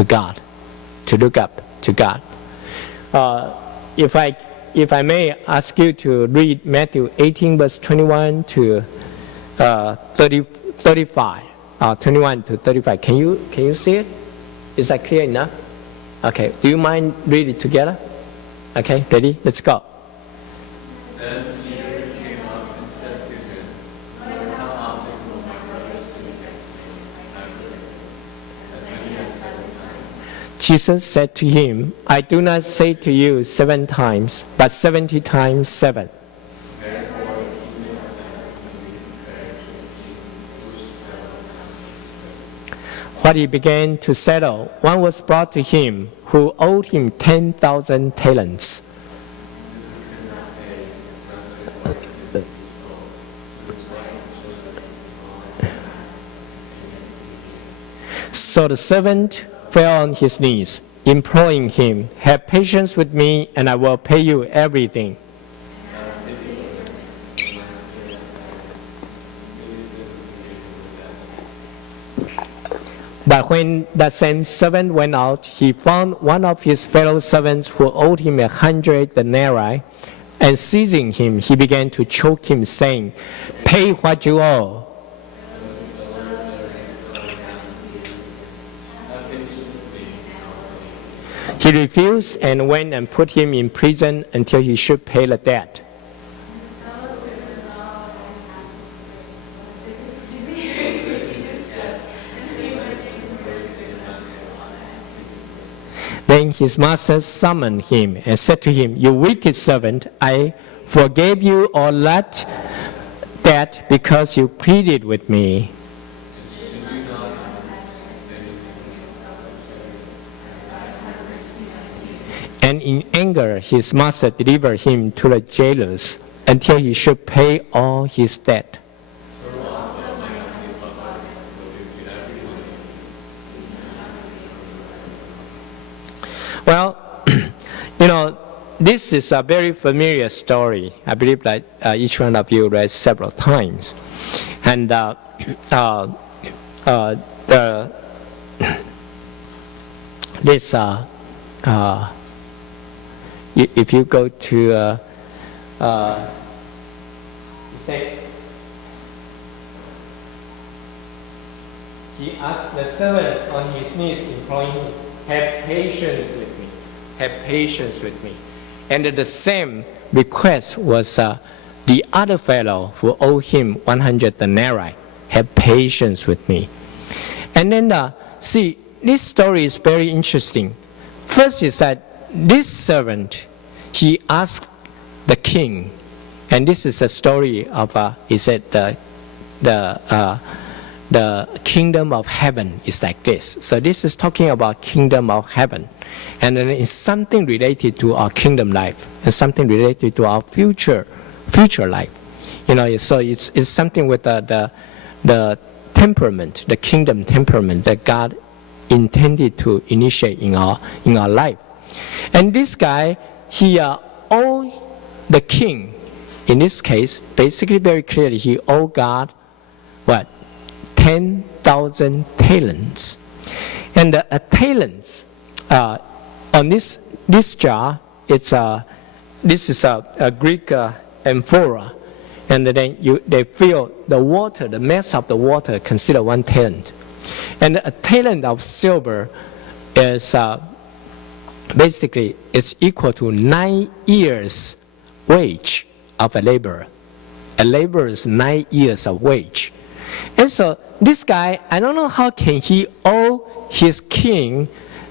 to God, to look up to God. If I may ask you to read Matthew 18 verse 21 to 35, 21 to 35. Can you see it? Is that clear enough? Okay. Do you mind read it together? Okay. Ready? Let's go. Then Peter came up and said to him, Lord, how often will my brothers sin against me and I forgive them? As many as 7 times. Jesus said to him, I do not say to you 7 times, but 70 times 7. Therefore, the kingdom of heaven can be compared to a king who wished to settle accounts. What he began to settle, one was brought to him who owed him 10,000 talents. So the servant fell on his knees, imploring him, have patience with me, and I will pay you everything. But when the same servant went out, he found one of his fellow servants who owed him 100 denarii, and seizing him, he began to choke him, saying, Pay what you owe. He refused and went and put him in prison until he should pay the debt. Then his master summoned him and said to him, You wicked servant, I forgave you all that debt because you pleaded with me. And in anger his master delivered him to the jailers until he should pay all his debt. Well, this is a very familiar story. I believe that each one of you read several times. And if you go to he asked the servant on his knees, imploring him, have patience with me. Have patience with me. And the same request was the other fellow who owed him 100 denarii. Have patience with me. And then, see, this story is very interesting. First is that this servant, he asked the king, and this is a story of, he said, the kingdom of heaven is like this. So this is talking about kingdom of heaven. And then it's something related to our kingdom life and something related to our future life. So it's something with the temperament, the kingdom temperament that God intended to initiate in our life. And this guy, he owed the king, in this case, basically very clearly, he owed God, what? 10,000 talents. And the talents, on this jar, this is a Greek amphora. And then they fill the water, the mass of the water, consider 1 talent. And a talent of silver is basically it's equal to 9 years wage of a laborer. A laborer is 9 years of wage. And so this guy, I don't know how can he owe his king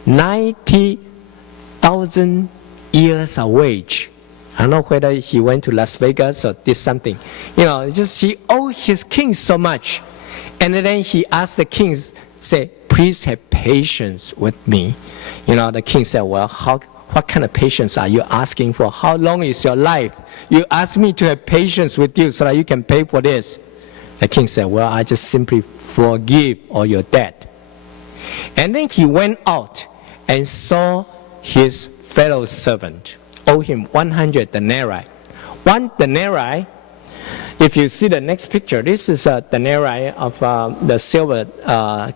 90,000 years of wage. I don't know whether he went to Las Vegas or did something. Just he owed his king so much. And then he asked the king, say, please have patience with me. The king said, well, what kind of patience are you asking for? How long is your life? You ask me to have patience with you so that you can pay for this. The king said, well, I just simply forgive all your debt. And then he went out and saw his fellow servant, owed him 100 denarii. 1 denarii if you see the next picture, this is a denarii of the silver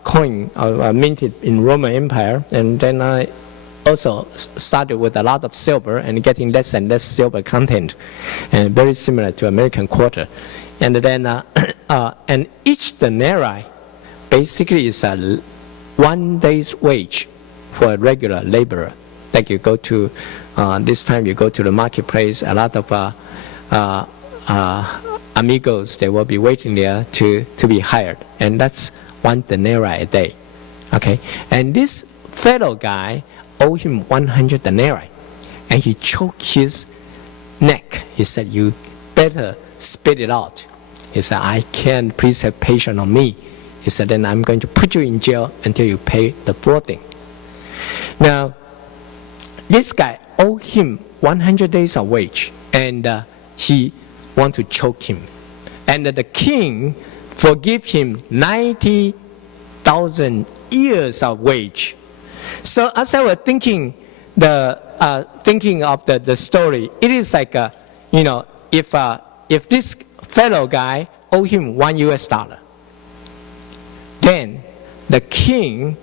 coin minted in Roman Empire, and then I also started with a lot of silver and getting less and less silver content, and very similar to American quarter. And then and each denarii basically is a 1 day's wage for a regular laborer. Like you go to this time you go to the marketplace, a lot of amigos, they will be waiting there to be hired, and that's 1 denarii a day. Okay, and this fellow guy owed him 100 denarii, and he choked his neck. He said, "You better spit it out." He said, "I can't, please have patience on me." He said, "Then I'm going to put you in jail until you pay the full thing." Now, this guy owed him 100 days of wage, and he want to choke him. And the king forgive him 90,000 years of wage. So as I was thinking of the story, it is like, if this fellow guy owe him $1, then the king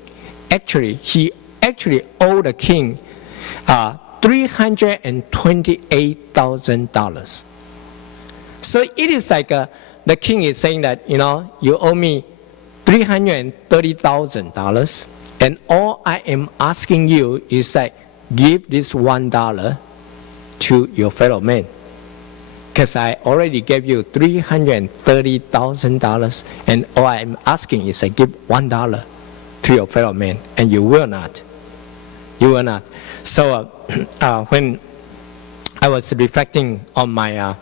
he actually owed the king $328,000. So it is like the king is saying that, you owe me $330,000, and all I am asking you is that give this $1 to your fellow man, because I already gave you $330,000, and all I am asking is that give $1 to your fellow man, and you will not. You will not. So when I was reflecting on my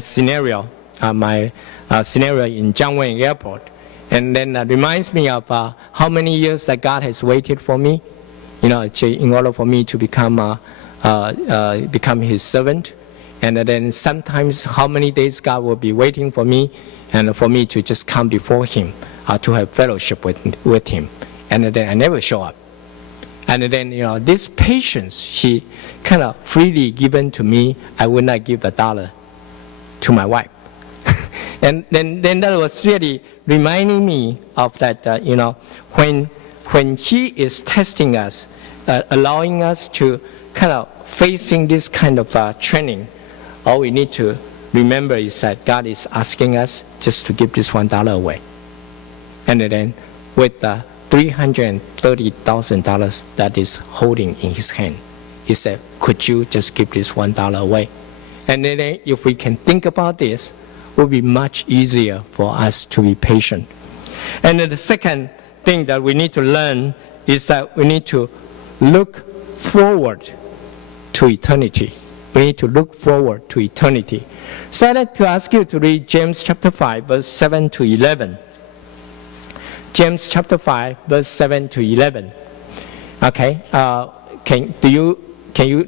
scenario in Jiangwen Airport, and then reminds me of how many years that God has waited for me, in order for me to become His servant, and then sometimes how many days God will be waiting for me, and for me to just come before Him to have fellowship with Him, and then I never show up. And then, this patience, He kind of freely given to me. I would not give $1 to my wife. and then that was really reminding me of that, when He is testing us, allowing us to kind of facing this kind of training, all we need to remember is that God is asking us just to give this $1 away. And then with the $330,000 that is holding in His hand, He said, could you just give this $1 away? And then if we can think about this, it will be much easier for us to be patient. And then the second thing that we need to learn is that we need to look forward to eternity. We need to look forward to eternity. So I'd like to ask you to read James chapter 5, verse 7 to 11. James chapter 5, verse 7 to 11. Okay, can you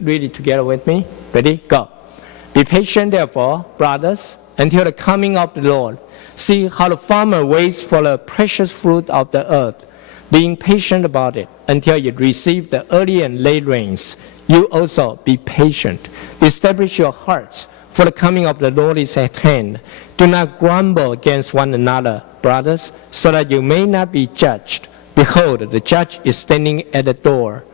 read it together with me? Ready? Go. Be patient, therefore, brothers, until the coming of the Lord. See how the farmer waits for the precious fruit of the earth, being patient about it until you receive the early and late rains. You also be patient. Establish your hearts, for the coming of the Lord is at hand. Do not grumble against one another, brothers, so that you may not be judged. Behold, the judge is standing at the door.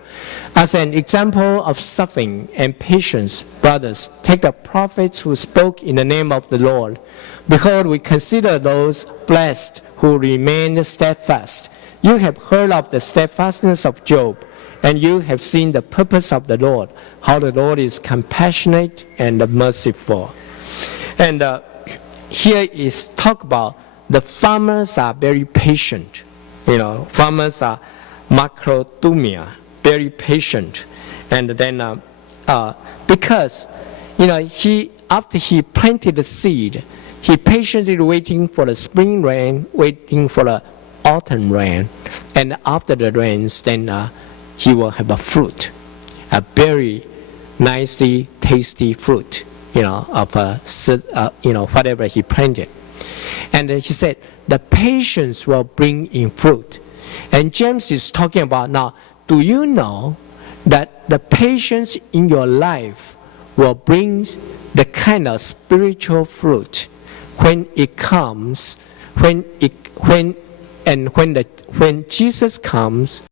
As an example of suffering and patience, brothers, take the prophets who spoke in the name of the Lord. Behold, we consider those blessed who remain steadfast. You have heard of the steadfastness of Job, and you have seen the purpose of the Lord, how the Lord is compassionate and merciful. And here is talk about the farmers are very patient. Farmers are macrothumia, very patient. And then because after he planted the seed, he patiently waiting for the spring rain, waiting for the autumn rain, and after the rains, then he will have a fruit, a very nicely tasty fruit, of whatever he planted. And he said, the patience will bring in fruit. And James is talking about now, do you know that the patience in your life will bring the kind of spiritual fruit when it comes, when Jesus comes